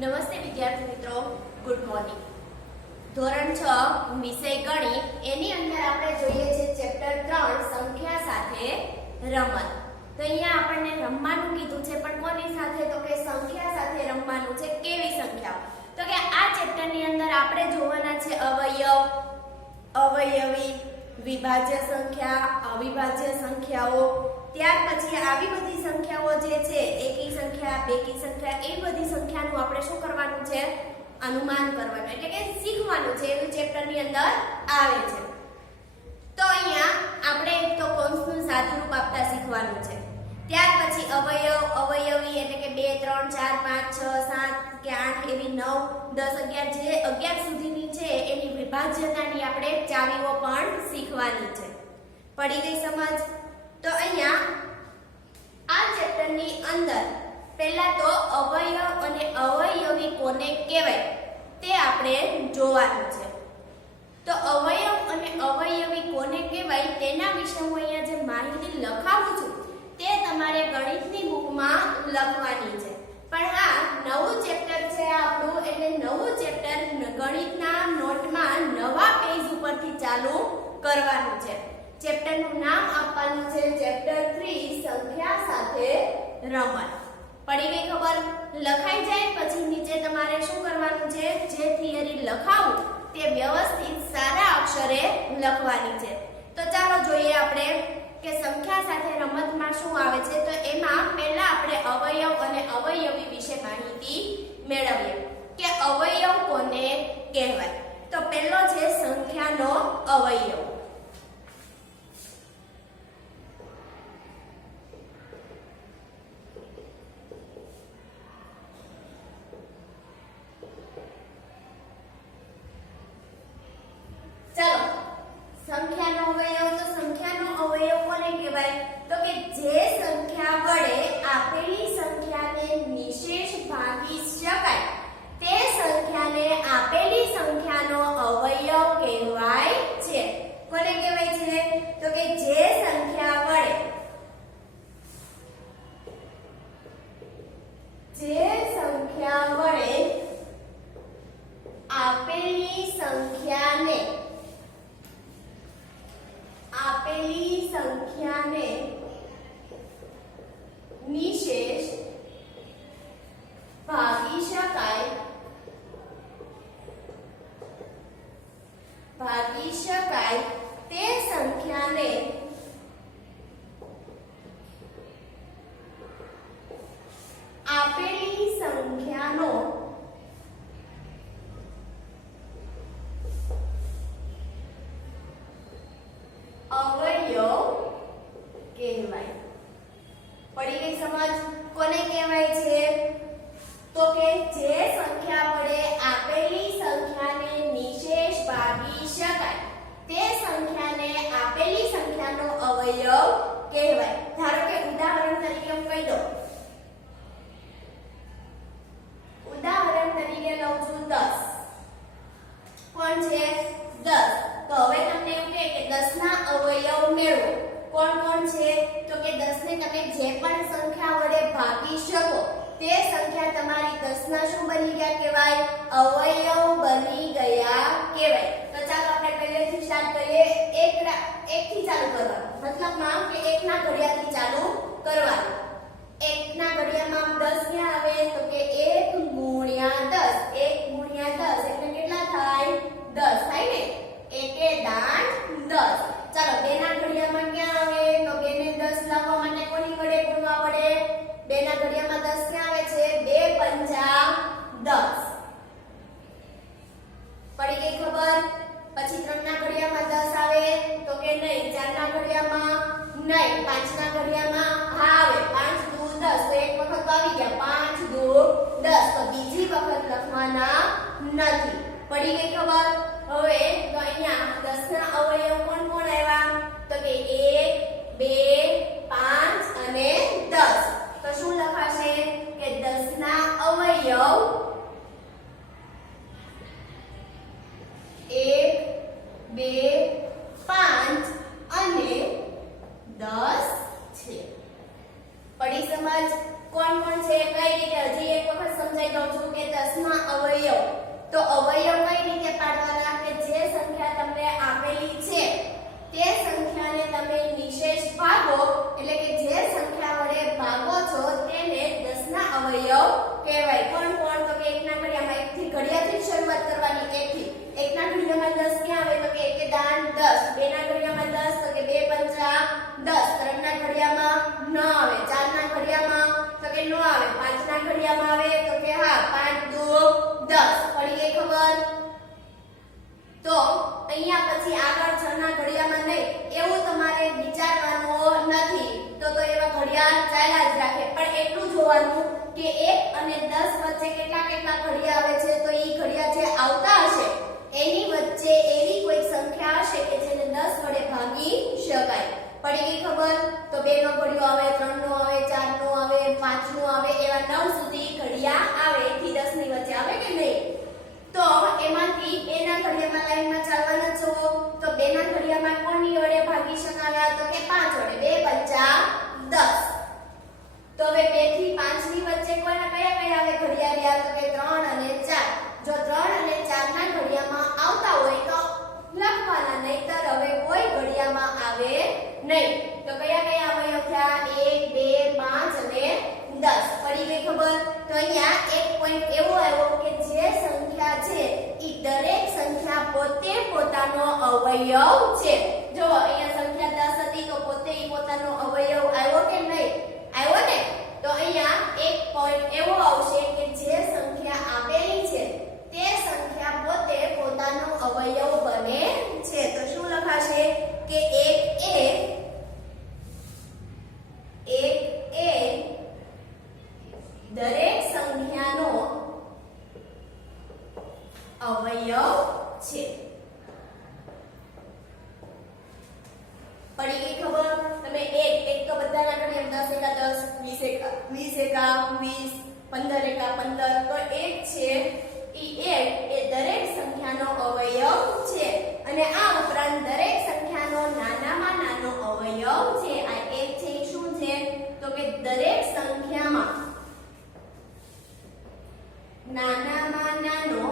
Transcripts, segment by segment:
નમસ્તે વિદ્યાર્થી મિત્રો, ગુડ મોર્નિંગ। ધોરણ 6 વિષય ગણિત એની અંદર આપણે જોઈએ છે ચેપ્ટર 3 સંખ્યા સાથે રમત। તો અહીંયા આપણને રમવાનું કીધું છે, પણ કોની સાથે? તો કે સંખ્યા સાથે રમવાનું છે। કેવી સંખ્યાઓ? તો કે આ ચેપ્ટરની અંદર આપણે જોવાના છે અવયવ, અવયવી, વિભાજ્ય સંખ્યા, અવિભાજ્ય સંખ્યાઓ। ત્યાર પછી આવી બધી સંખ્યાઓ જે છે, એકી સંખ્યા, બેકી સંખ્યા, એ બધી સંખ્યાનું આપણે શું કરવાનું છે? અનુમાન કરવાનું, એટલે કે શીખવાનું છે। એવું ચેપ્ટરની અંદર આવે છે। તો અહીંયા આપણે એક તો કૌંસનું સાદુરૂપ આપતા શીખવાનું છે। ત્યાર પછી અવયવ, અવયવી, એટલે કે 2 3 4 5 6 7 કે 8 એવી 9 10 11 જે 11 સુધીની છે એની વિભાજ્યતાની આપણે ચાવીઓ પણ શીખવાની છે। પડી ગઈ સમજ? તો અહીંયા આ ચેપ્ટરની અંદર પહેલા તો અવયવ અને અવયવી કોને કહેવાય તે આપણે જોવાનું છે। તો અવયવ અને અવયવી કોને કહેવાય તેના વિશે હું અહીંયા જે માહિતી લખાવું છું તે તમારે ગણિતની બુકમાં લખવાની છે। પણ હા, નવું ચેપ્ટર છે આપણું, એટલે નવું ચેપ્ટર ગણિતના નોટમાં નવા પેજ ઉપરથી ચાલુ કરવાનું છે। ચેપ્ટરનું નામ આપવાનું છે ચેપ્ટર 3 સંખ્યા સાથે રમત। પડી ગઈ ખબર? લખાઈ જાય પછી નીચે તમારે શું કરવાનું છે? જે થિયરી લખાવું તે વ્યવસ્થિત સારા અક્ષરે લખવાની છે। તો ચાલો જોઈએ આપણે કે સંખ્યા સાથે રમતમાં શું આવે છે। તો એમાં પહેલા આપણે અવયવ અને અવયવી વિશે માહિતી મેળવીએ કે અવયવ કોને કહેવાય। તો પહેલો છે સંખ્યાનો અવયવ। चलो, संख्याનો અવયવ। તો સંખ્યાનો અવયવ કોને કહેવાય? તો કે જે સંખ્યા વડે આપેલી સંખ્યાને નિશેષ ભાગી શકાય તે સંખ્યાને આપેલી સંખ્યાનો અવયવ કહેવાય છે। કોને કહેવાય છે? તો કે જે સંખ્યા વડે આપેલી સંખ્યાને નિશેષ ભાગી શકાય તે સંખ્યાને આપેલી સંખ્યાનો અવયવ કહેવાય। પડી ગઈ સમજ? કોને કહેવાય છે? તો કે જે સંખ્યા વડે આપેલી સંખ્યાને નિશેષ ભાગી શકાય તે સંખ્યાને આપેલી સંખ્યાનો અવયવ કહેવાય। ધારો કે ઉદાહરણ તરીકે હું કહી દઉં, ઉદાહરણ તરીકે લઉં છું 10। કોણ છે? 10। તો હવે તમને એવું કહે કે 10 ના અવયવ મેળવો। કોણ કોણ છે? તો કે 10 ને તમે જે પણ સંખ્યા વડે ભાગી શકો તે સંખ્યા તમારી 10 ના શું બની ગયા કહેવાય? અવયવ બની ગયા કહેવાય। તો ચાલો આપણે પહેલેથી સ્ટાર્ટ કરીએ। 1 થી ચાલુ કરવાનું, મતલબમાં કે 1 ના ઘડિયાથી ચાલુ કરવાનું। 1 ના ઘડિયામાં 10 ક્યાં આવે? તો કે 1 ગુણ્યા 10। 1 ગુણ્યા 10 એટલે કેટલા થાય? 10 થાય ને? 1 દાંત 10। ચાલો 2 ના ઘડિયામાં ક્યાં આવે? તો 2 ને 10 લાવવા માટે કોની વડે ગુણવા પડે? 2 ના ઘડિયામાં 10 ક્યાં આવે છે? 2 પંચા 10। પડી ગઈ ખબર? પછી 3 ના ઘડિયામાં 10 આવે? તો કે નહીં। 4 ના ઘડિયામાં નહીં। 5 ના ઘડિયામાં હા આવે। 5 દુ 10, તો એક વખત તો આવી ગયા। 5 દુ 10, તો બીજી વખત લખવાના નથી। પડી ગઈ ખબર? હવે તો અહીંયા 10 ના અવયવ કોણ કોણ આવ્યા? તો કે 1 2 5 અને 10। તો શું લખાશે કે 10 ના અવયવ 1 2 5 અને 10 છે। પડી સમજ? કોણ કોણ છે કઈ રીતે હજી એક વખત સમજાઈ દઉં છું કે 10 ના અવયવ તો અવયવ કઈ રીતે પાડવાના કે જે સંખ્યા તમને આપેલી છે તે સંખ્યાને તમે નિશેષ ભાગો એટલે કે જે સંખ્યા વડે ભાગો છો તેને 10 ના અવયવ કહેવાય કોણ કોણ તો કે 1 ના ઘડિયામાં 1 થી ઘડિયાથી શરૂઆત કરવાની 1 થી 1 ના ઘડિયામાં 10 ક્યાં આવે તો કે 1 દાન 10 2 ના ઘડિયામાં 10 તો કે 2 પંચા 10 3 ના ઘડિયામાં ન આવે 4 ના ઘડિયામાં તો કે ન આવે 5 ના ઘડિયામાં આવે તો કે હા 5 2 10 પડી ગઈ ખબર તો અહીંયા પછી આગળ 6 ના ઘડિયામાં નહીં એવું તમારે વિચારવાનું નથી તો એવા ઘડિયાળ ચાલ્યા જ રાખે પણ એટલું જોવાનું કે 1 અને 10 વચ્ચે કેટલા કેટલા ઘડિયા આવે છે તો ઈ ઘડિયા જે આવતા હશે એની વચ્ચે એવી કોઈ સંખ્યા હશે કે જેને 10 વડે ભાગી શકાય પડી ગઈ ખબર તો 2 નો ઘડિયો આવે 3 નો આવે 4 નો આવે 5 નો આવે એવા 9 સુધી ઘડિયા આવે 1 થી 10 ની વચ્ચે આવે કે નહીં તો એમાંથી 2 ના ઘડિયામાં લાઈનમાં ચાલવાના છો તો 2 ના ઘડિયામાં કોની વડે ભાગી શકાયા તો કે 5 વડે 2 પંચા 10 તો હવે 2 થી 5 ની વચ્ચે કોના કયા કયા આવે ઘડિયાળિયા તો કે 3 અને 4 જો 3 અને 4 ના ઘડિયામાં આવતા હોય તો લખવાના નહીતર હવે કોઈ ઘડિયામાં આવે નહીં તો કયા કયા અવયવ થયા 1 2 5 અને 10 પડી ગઈ ખબર તો અહીંયા એક પોઈન્ટ એવો આવ્યો કે જે સંખ્યા છે ઈ દરેક સંખ્યા પોતે પોતાનો અવયવ છે જો અહીંયા સંખ્યા 10 હતી તો પોતે ઈ પોતાનો અવયવ આવ્યો કે નહીં આવ્યો ને તો અહીંયા એક પોઈન્ટ એવો આવશે કે જે સંખ્યા આપેલી છે તે સંખ્યા પોતે પોતાનો અવયવ બને છે તો શું લખાશે કે 1 એ દરેક સંખ્યાનો અવયવ છે પડી ગઈ ખબર તમે એક તો બધાના ઘડિયામાં 10 એકા 10 20 એકા 20 15 એકા 15 તો 1 છે ઈ 1 એ દરેક સંખ્યાનો અવયવ છે અને આ ઉપરાંત દરેક સંખ્યાનો નાનામાં નાનો અવયવ છે આ 1 છે શું છે તો કે દરેક સંખ્યામાં નાનામાં નાનો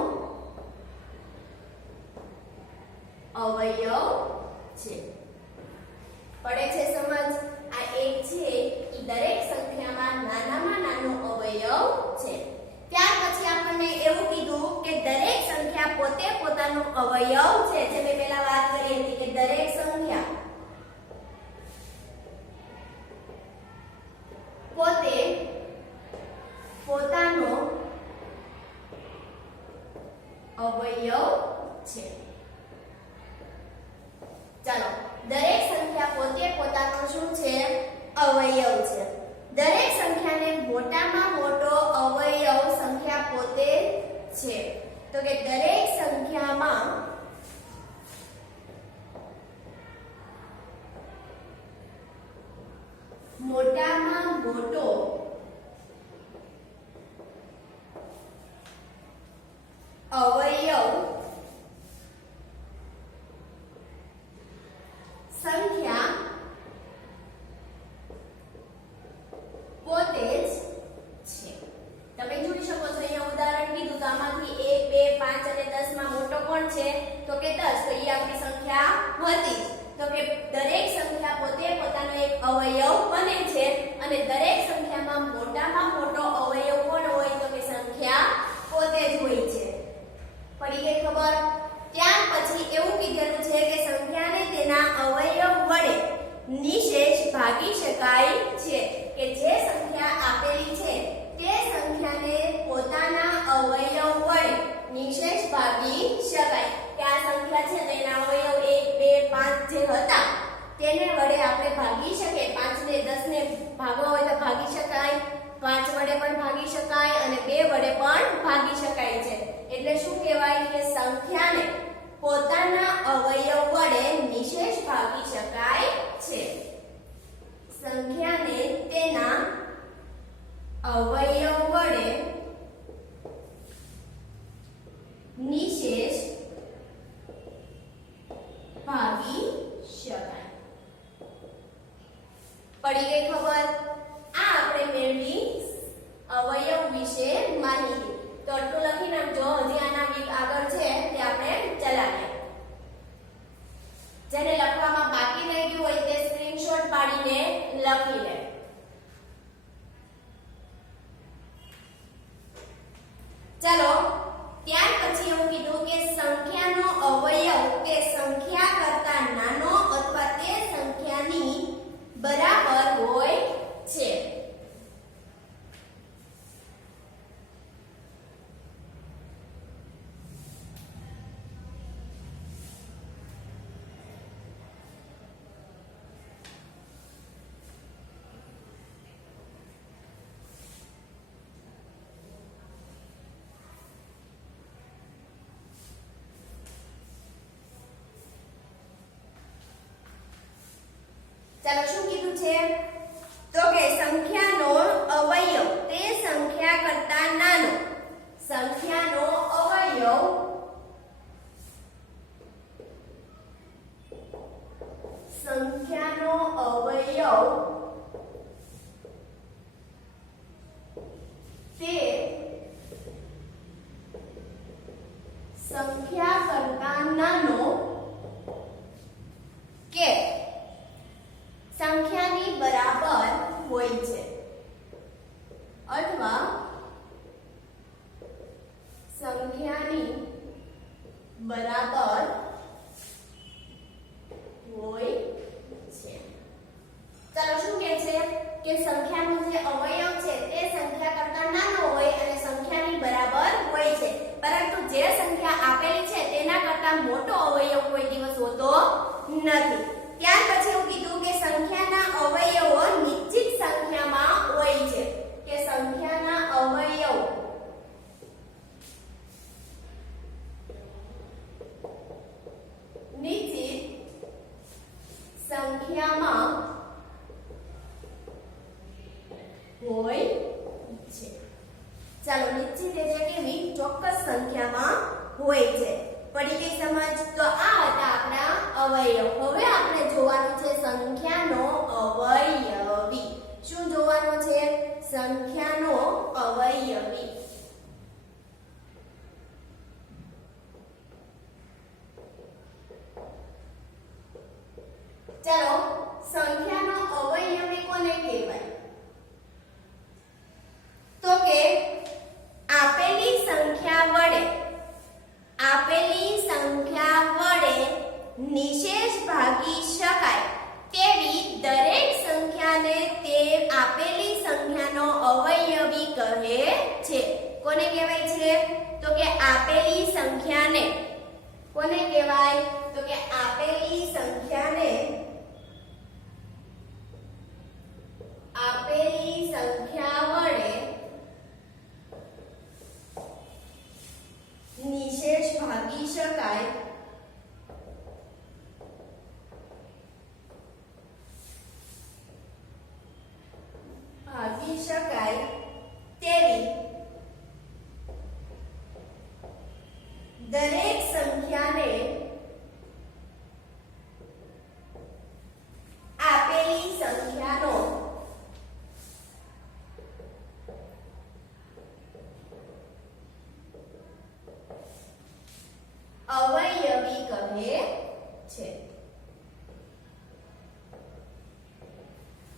અવયવ છે પડે છે સમજ આ 1 છે ઈ દરેક સંખ્યામાં નાનામાં નાનો અવયવ છે ત્યાર પછી આપણને એવું કીધું કે દરેક સંખ્યા પોતે પોતાનો અવયવ છે જે મેં પહેલા વાત કરી હતી કે દરેક સંખ્યા પોતે પોતાનો અવયવ છે ચાલો દરેક સંખ્યા પોતે પોતાનો શું છે અવયવ છે દરેક સંખ્યાને મોટામાં મોટો અવયવ સંખ્યા પોતે છે તો કે દરેક સંખ્યામાં મોટામાં મોટો અવયવ સંખ્યા પોતે જ છે તમે જોઈ શકો છો અહીંયા ઉદાહરણ કીધું તો આમાંથી 1 2 5 અને 10 માં મોટો કોણ છે તો કે 10 તો એ આપણી સંખ્યા હતી તો કે દરેક સંખ્યા પોતે પોતાનો એક અવયવ બને છે અને દરેક સંખ્યામાં મોટામાં મોટો અવયવ કોણ હોય તો કે સંખ્યા પોતે જ હોય છે પડી ગઈ ખબર ત્યાર પછી એવું કીધેલું છે કે સંખ્યાને તેના અવયવ વડે નિશેષ ભાગી શકાય છે કે જે સંખ્યા આપેલી છે તે સંખ્યાને પોતાના અવયવ વડે નિશેષ ભાગી શકાય કે આ સંખ્યા છે તેના અવયવ 1 2 5 જે હતા તેને વડે આપણે ભાગી શકીએ 5 ને 10 ને ભાગવા હોય તો ભાગી શકાય 5 વડે પણ ભાગી શકાય અને 2 વડે પણ ભાગી શકાય છે એટલે શું કહેવાય કે સંખ્યાને પોતાના અવયવ વડે નિશેષ ભાગી શકાય છે સંખ્યાને તેના અવયવ વડે નિશેષ ભાગી શકાય પડી ગઈ ખબર આ આપણે મેળવી ચાલો ત્યાર પછી એવું કીધું કે સંખ્યાનો અવયવ કે સંખ્યા કરતા નાનો અથવા તે સંખ્યાની બરાબર હોય છે. ચાલો શું કીધું છે તો કે સંખ્યાનો અવયવ તે સંખ્યા કરતા નાનો. સંખ્યાનો અવયવ તે સંખ્યા કરતા નાનો કે સંખ્યાની બરાબર હોય છે અથવા સંખ્યાની બરાબર હોય છે. ચાલો શું કહે છે કે સંખ્યાનો જે અવયવ છે તે સંખ્યા કરતા નાનો હોય અને સંખ્યાની બરાબર હોય છે, પરંતુ જે સંખ્યા આપેલી છે તેના કરતા મોટો અવયવ કોઈ દિવસ હોતો નથી. ત્યાર પછી એવું કીધું કે સંખ્યાના અવયવો નિશ્ચિત સંખ્યામાં હોય છે, કે સંખ્યાના અવયવ નિશ્ચિત સંખ્યામાં હોય છે. ચાલો નિશ્ચિત એટલે કેવી ચોક્કસ સંખ્યામાં હોય છે. પડી ગઈ સમજ? તો આ હતા આપણા અવયવ. હવે આપણે જોવાનું છે સંખ્યાનો અવયવી. શું જોવાનું છે? સંખ્યાનો અવયવી. ચાલો સંખ્યાનો અવયવી કોને કહેવાય? તો કે આપેલી સંખ્યા વડે નિશેષ ભાગી શકાય તેવી દરેક સંખ્યાને તે આપેલી સંખ્યાનો અવયવી કહે છે. કોને કહેવાય છે? તો કે આપેલી સંખ્યાને. કોને કહેવાય? તો કે આપેલી સંખ્યાને આપેલી સંખ્યા વડે નિશેષ ભાગી શકાય તેવી દરેક સંખ્યાને આપેલી સંખ્યાનો અવયવી કહે છે.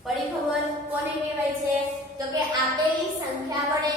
પડી ખબર? કોને કહેવાય છે? તો કે આપેલી સંખ્યા વડે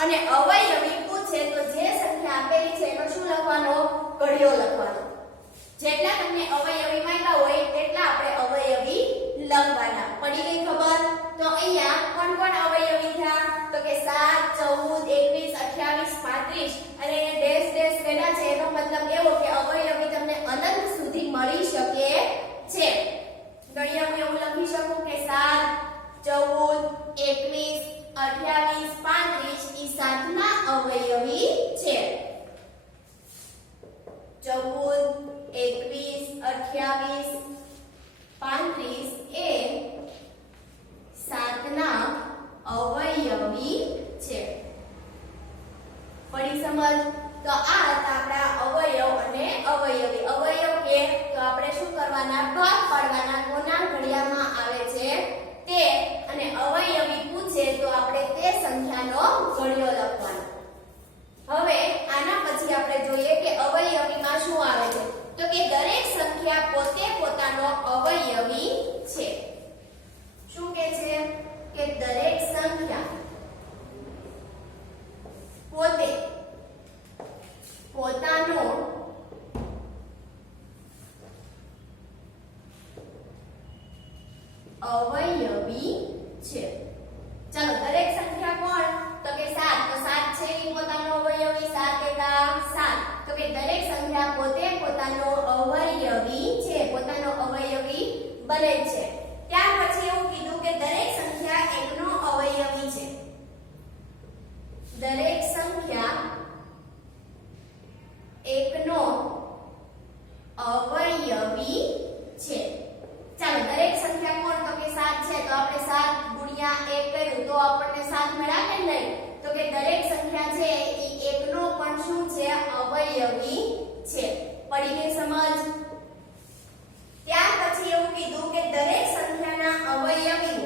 અને અવયવી પૂછે તો જે સંખ્યા આપેલી છે એનો શું લખવાનો? ઘડિયો લખવાનો. જેટલા તમને અવયવી માંગ્યા હોય તેટલા આપણે અવયવી લખવાના. પડી ગઈ ખબર? તો અહીંયા કોણ કોણ અવયવી થયા? તો કે 7 14 21 28 35 અને ડેશ ડેશ કર્યા છે. એનો મતલબ એવો કે અવયવી તમને અનંત સુધી મળી શકે છે. ગણ્યા હું એવું લખી શકું કે 7 14 21 28 35 ઈ 7 ના અવયવી છે. 14 21 28 35 એ 7 ના અવયવી છે. પડી સમજ? તો આ હતા આપણા અવયવ અને અવયવી. અવયવ કે તો આપણે શું કરવાના? ભાગ પાડવાના. કોના ઘડિયામાં આવે છે તે. અને અવયવી પૂછે તો આપણે તે સંખ્યાનો ઘડિયો લખવાનો. હવે આના પછી આપણે જોઈએ કે અવયવીમાં શું આવે છે. તો કે દરેક સંખ્યા પોતે પોતાનો અવયવી છે. શું કહે છે? કે દરેક સંખ્યા પોતે પોતાનો અવયવી છે. ચાલો દરેક સંખ્યા કોણ? તો કે 7. તો 7 છે એ પોતાનો અવયવી. 7 એકા 7. તો કે દરેક સંખ્યા પોતે પોતાનો અવયવી છે. પોતાનો અવયવી બને છે. ત્યાર પછી એવું કીધું કે દરેક સંખ્યા એકનો અવયવી છે. દરેક સંખ્યા એકનો અવયવી છે. ચાલો દરેક સંખ્યા કોણ? તો કે 7 છે. તો આપણે 7 ગુણ્યા 1 કર્યું તો આપણને 7 મળ્યા કે નહીં? તો કે દરેક સંખ્યા છે ઈ એકનો પણ શું છે? અવયવી છે. પડી ગઈ સમજ? ત્યાર પછી એવું કીધું કે દરેક સંખ્યાના અવયવીઓ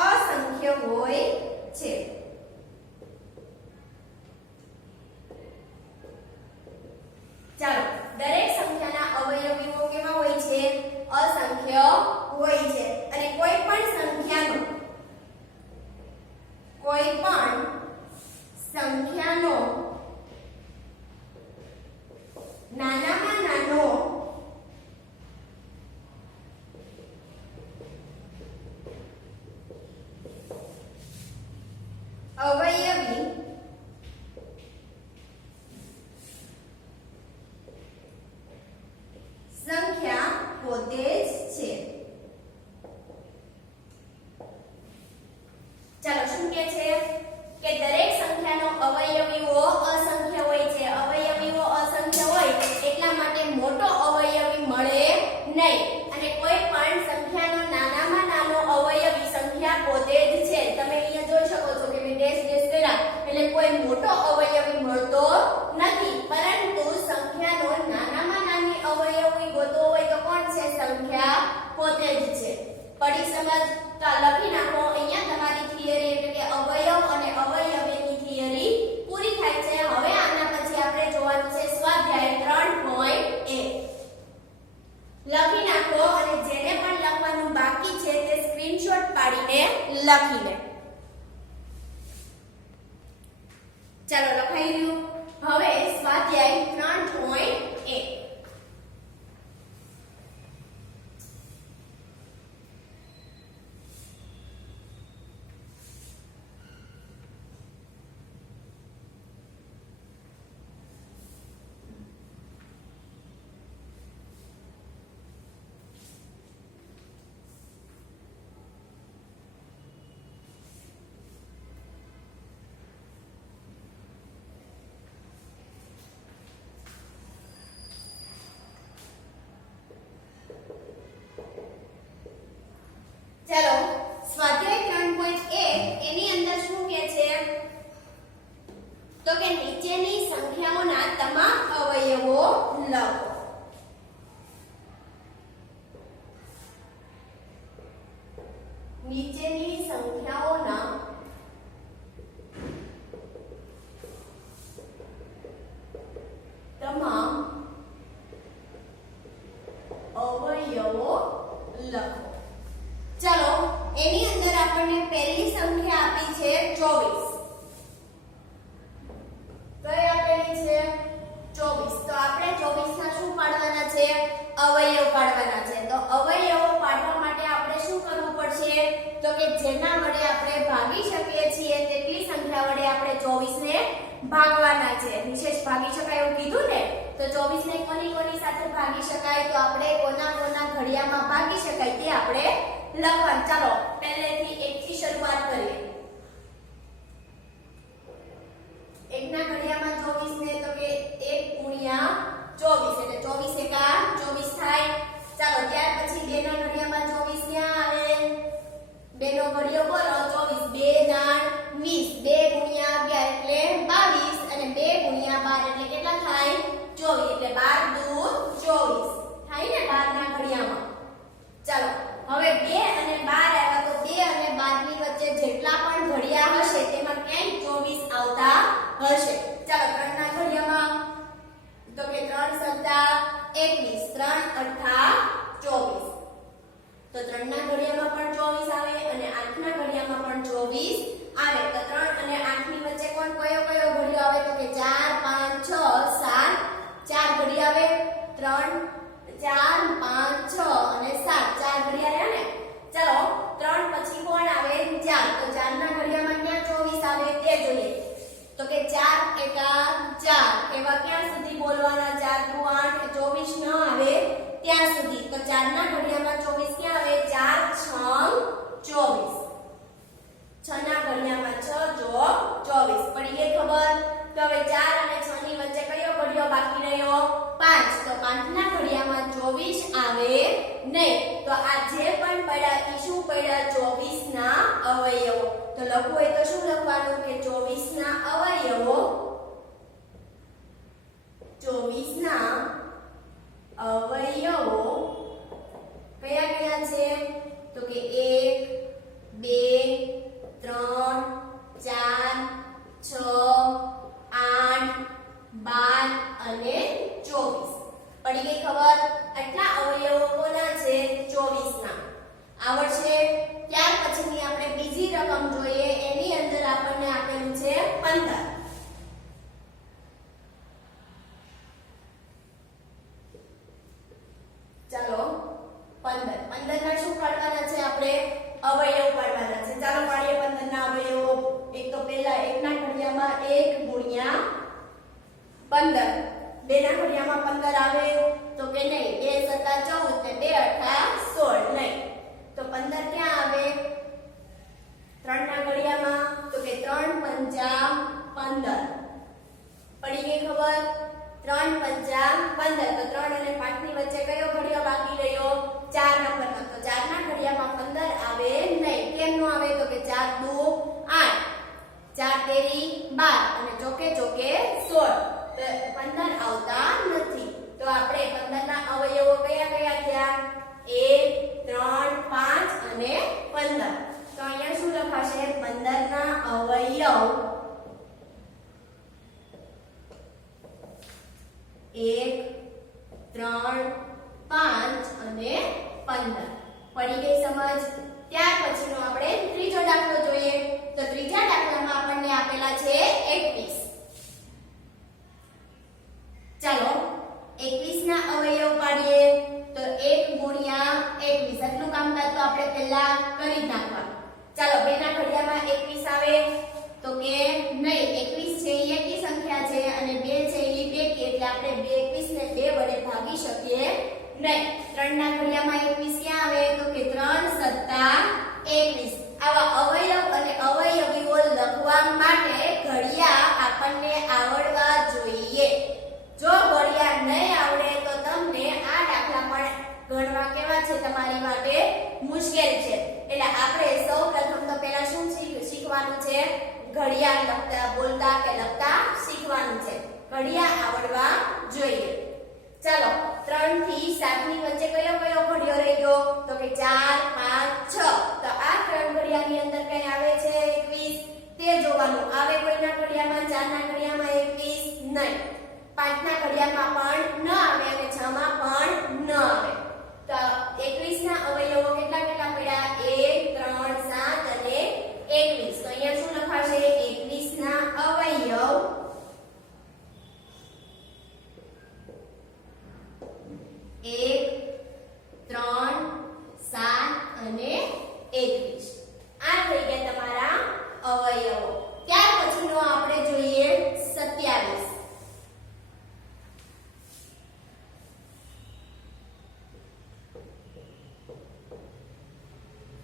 અસંખ્ય હોય છે. ચાલો દરેક સંખ્યાના અવયવીઓ કેવા હોય છે? અસંખ્ય હોય છે. અને કોઈ પણ સંખ્યાનો નાનામાં નાનો અવયવી સંખ્યા પોતે જ છે. ચાલો શું કહે છે? કે દરેક સંખ્યાનો અવયવીઓ અસંખ્ય હોય છે. અવયવીઓ અસંખ્ય હોય એટલા માટે મોટો અવયવી મળે નહીં. અને કોઈ પણ સંખ્યાનો નાનામાં નાનો અવયવી સંખ્યા પોતે જ છે. તમે અહીંયા જોઈ શકો છો કે મેં ડેશ ડેશ કર્યા એટલે કોઈ મોટો અવયવી મળતો નથી. પરંતુ સંખ્યાનો નાનામાં નાની અવયવી ગોતવો હોય તો કોણ છે? સંખ્યા પોતે જ છે. પડી સમજ? તો આ લખી નાખો. અહીંયા તમારી થિયરી એટલે કે અવયવ અને અવયવીની થિયરી પૂરી થાય છે. હવે આના પછી આપણે જોવાનું છે સ્વાધ્યાય 3.1. લખી નાખો અને જેને પણ લખવાનું બાકી છે તે સ્ક્રીનશોટ પાડીને લખી લે. ચાલો લખાઈ ગયું. હવે સ્વાધ્યાય 3.1. ચાલો સ્વાધ્યાય 3.1 એની અંદર શું કહે છે? તો કે નીચેની સંખ્યાઓના તમામ અવયવો લખો. નીચેની સંખ્યાઓના તમામ અવયવ પાડવાના છે. તો અવયવો પાડવા માટે આપણે શું કરવું પડશે? તો કે જેના વડે આપણે ભાગી શકીએ છીએ તેટલી સંખ્યા વડે આપણે 24 ને ભાગવાના છે. વિશેષ ભાગી શકાય એવું કીધું ને, તો 24 ને કોની સાથે ભાગી શકાય? તો આપણે કોના ઘડિયામાં ભાગી શકાય તે આપણે લખવાનું. ચાલો પહેલેથી 1 થી શરૂઆત કરીએ. 1 ના ઘડિયામાં 24 ને તો કે 1 ગુણ્યા 24 એટલે 24 એકા 24 થાય. ચાલો ત્યાર પછી 2 ના ઘડિયામાં 24 ક્યાં આવે? 2 નો ઘડિયો બોલો 24 2 ના 20 2 ગુણ્યા 11 એટલે 22 અને 2 ગુણ્યા 12 એટલે કેટલા થાય? 24 એટલે 12 દુ 24 થાય ને 12 ના ઘડિયામાં. ચાલો હવે 2 અને 12 આવ્યા તો 2 અને 12 ની વચ્ચે જેટલા પણ ઘડિયા હશે તેમાં ક્યાંય 24 આવતા હશે. ચાલો 3 ના ઘડિયામાં તો કે 3 સત્તા 21 3 અઠ્ઠા 24. તો 3 ના ઘડિયામાં પણ 24 આવે અને 8 ના ઘડિયામાં પણ 24 આવે. તો 3 અને 8 ની વચ્ચે કોણ કયો ઘડિયો આવે? તો કે 4 5 6 7 ચાર ઘડિયા આવે. 3 4 5 6 અને 7 ચાર ઘડિયા રહ્યા ને. ચાલો 3 પછી કોણ આવે? 4. તો 4 ના ઘડિયામાં ક્યાં 24 આવે તે જોઈએ. તો કે 4 એકા 4 એવા ક્યાં સુધી બોલવાના? 4 દુ 8 24 ન આવે ત્યાં સુધી. તો 4 ના ઘડિયામાં 24 ક્યાં આવે? 4 6 24. 6 ના ઘડિયામાં 6 જો 24 પડી ગઈ ખબર? તો હવે 4 અને 6 ની વચ્ચે કયો ઘડિયો બાકી રહ્યો? 5. તો 5 ના ઘડિયામાં 24 આવે નહીં. તો આ જે પણ પડ્યા એ શું પડ્યા? 24 ના અવયવો. તો લખવું હોય તો શું લખવાનું? કે 24 ના અવયવો 24 ના અવયવો કયા કયા છે? તો કે 1 2 3 4 6 8 12 અને 24. પડી ગઈ ખબર? આટલા અવયવો કોના છે? 24 ના. આવડશે? ત્યાર પછીની આપણે બીજી રકમ જોઈએ. એની અંદર આપણને આપેલું છે 15. ચાલો 15 ના શું પાડવાના છે? આપણે અવયવ પાડવાના છે. ચાલો પાડીએ 15 ના અવયવો. એક તો પહેલા 1 ના ઘડિયામાં 1 ગુણ્યા 15. 2 ના ઘડિયામાં 15 આવે તો કે નહીં? 2 સત્તા 14 ને 2 અઠ્ઠા 16 નહીં. તો 15 ક્યાં આવે? 3 ના ઘડિયામાં તો કે 3 પંચા 15. પડી ગઈ ખબર? 3 પંચા 15. તો 3 અને 5 ની વચ્ચે કયો ઘડિયો બાકી રહ્યો? 4 નંબરનો. તો 4 ના ઘડિયામાં 15 આવે નહીં. કેમ નો આવે? તો કે 4 દુ 8 4 તેરી 12 અને ચોકે ચોકે 16. તો 15 આવતા નથી. તો આપણે 15 ના અવયવો કયા કયા થયા? 1 3 5 અને 15. તો અહીંયા શું લખાશે? 15 ના અવયવ 1 3 5 અને 15. પડી ગઈ સમજ? ત્યાર પછીનો આપણે ત્રીજો દાખલો જોઈએ. તો ત્રીજા દાખલામાં આપણને આપેલા છે 21. ચાલો 21 ના અવયવ પાડીએ. તો 1 ગુણ્યા 21 આટલું કામકાજ તો આપણે પહેલા કરી નાખવાનું. ચાલો 2 ના ઘડિયામાં 21 આવે તો કે નહીં? 21 છે એ એકી સંખ્યા છે અને 2 છે એ બેકી એટલે આપણે 21 ને 2 વડે ભાગી શકીએ નહીં. 3 ના ઘડિયામાં 21 ક્યાં આવે? તો કે 3 સત્તા 21. આવા અવયવ અને અવયવીઓ લખવા માટે ઘડિયા આપણને આવડવા જોઈએ. જો ઘડિયા નહીં આવડે તો તમને આ દાખલા પણ ગણવા કેવા છે? તમારી માટે મુશ્કેલ છે. એટલે આપણે સૌપ્રથમ તો પહેલા શું શીખવાનું છે? ઘડિયા લખતા બોલતા કે લખતા શીખવાનું છે. ઘડિયા આવડવા જોઈએ. ચાલો 3 થી 7 ની વચ્ચે કયો ઘડિયો રહી ગયો? તો કે 4 5 6. તો આ 3 ઘડિયાની અંદર કઈ આવે છે? 21. તે જોવાનું. આવે કોઈના ઘડિયામાં? 4 ના ઘડિયામાં 21 નહીં. 5 ના ઘડિયામાં પણ ન આવે અને 6 માં પણ ન આવે. તો 21 ના અવયવો કેટલા કેટલા પડ્યા? 1 3 7 અને 21. તો અહીંયા શું લખાશે? 21 ના અવયવ 1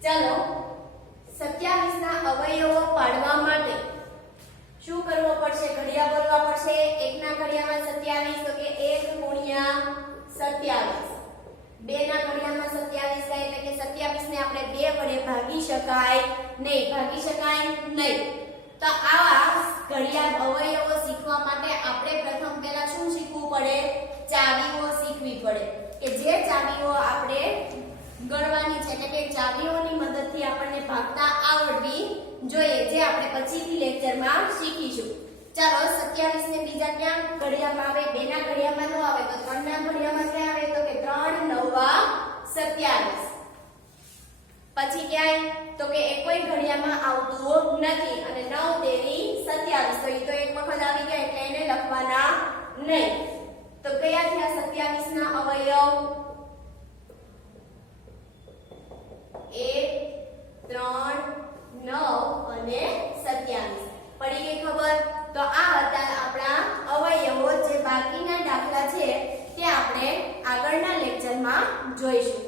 ચાલો 27 ના અવયવો પાડવા માટે શું કરવો પડશે? ઘડિયા બોલવા પડશે. 1 ના ઘડિયામાં 27 તો કે 1 ગુણ્યા 27. 2 ના ઘડિયામાં 27 થાય એટલે કે 27 ને આપણે 2 વડે ભાગી શકાય નહીં. તો આવા ઘડિયા અવયવો શીખવા માટે આપણે પ્રથમ પહેલા શું શીખવું પડે? ચાવીઓ શીખવી પડે કે જે ચાવીઓ આપણે ગણવાની છે એટલે કે ચાવીઓની મદદથી આપણને ભાગતા આવડવી જોઈએ, જે આપણે પછીથી લેક્ચરમાં શીખીશું. ચાલો 27 ને બીજા ક્યાં ઘડિયામાં આવે? 2 ના ઘડિયામાં ન આવે તો 3 ના ઘડિયામાં ક્યાં આવે? તો કે 3 9 27. પછી ક્યાંય? તો કે એકોય ઘડિયામાં આવતું નથી અને 9 તેરી 27 તો એ તો એક વખત આવી ગયા એટલે એને લખવાના નહીં. તો કયા થયા 27 ના અવયવ? 1 3 9 અને 27. પડી ગઈ ખબર? તો આ હતા આપણા અવયવો. જે બાકીના દાખલા છે તે આપણે આગળના લેક્ચરમાં જોઈશું.